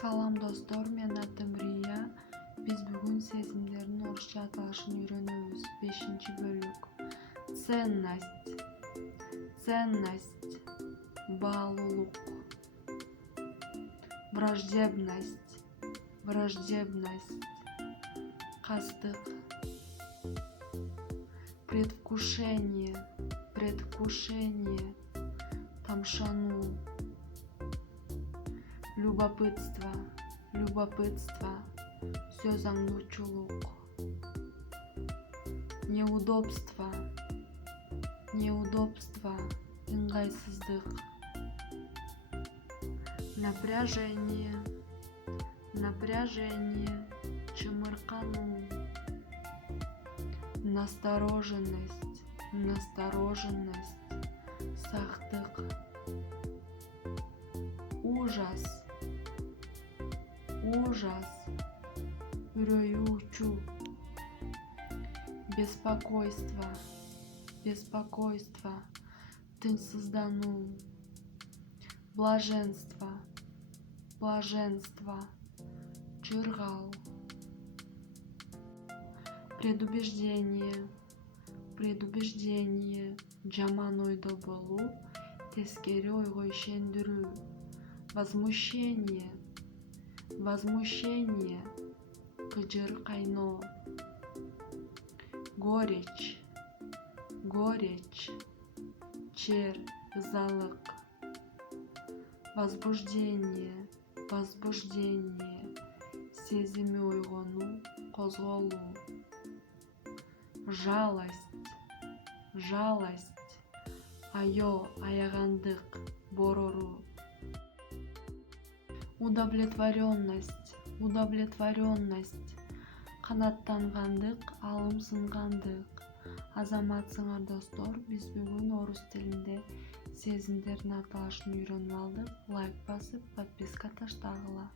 Салам достор, мен атым Рия. Биз бүгүн сезимдердин орусча аталышын үйрөнөбүз. 5-бөлүк. Ценность. Ценность. Баалуулук. Враждебность. Враждебность. Кастык. Предвкушение. Предвкушение. Тамшануу. Любопытство. Любопытство. Сөз аңдуучулук. Неудобство. Неудобство. Ыңгайсыздык. Напряжение. Напряжение. Чымыркануу. Настороженность. Настороженность. Сактык. Ужас. Ужас. Үрөйүүчү. Беспокойство. Беспокойство. Тынчсыздануу. Блаженство. Блаженство. Чыргал. Предубеждение. Предубеждение. Жаман ойдо болуу, тескери ойго ишендирүү. Возмущение. Возмущение. Кыжыр кайноо. Горечь. Горечь. Чер, ызалык. Возбуждение. Возбуждение. Сезими ойгонуу, козголуу. Жалость. Жалость. Айоо, аягандык, бороруу. Удовлетворенность. Удовлетворенность. Канааттангандык, алымсынгандык. Азаматсыңар достор, биз бүгүн орус тилинде сезимдердин аталышын үйрөнүп алдык. Лайк басып, подписка таштагыла.